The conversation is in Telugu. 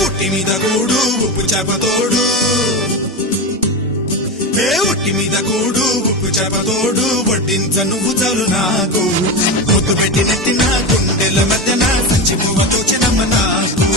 ఉట్టి మీద కూడు ఉప్పు చేప తోడు ఉట్టి మీద కూడు ఉప్పు చేప తోడు వడ్డించ నువ్వు చాలు నాకు ముద్దు పెట్టి నెత్తిన గుండెల మధ్యన సంచి పువ్వ తోచినమ్మ నాకు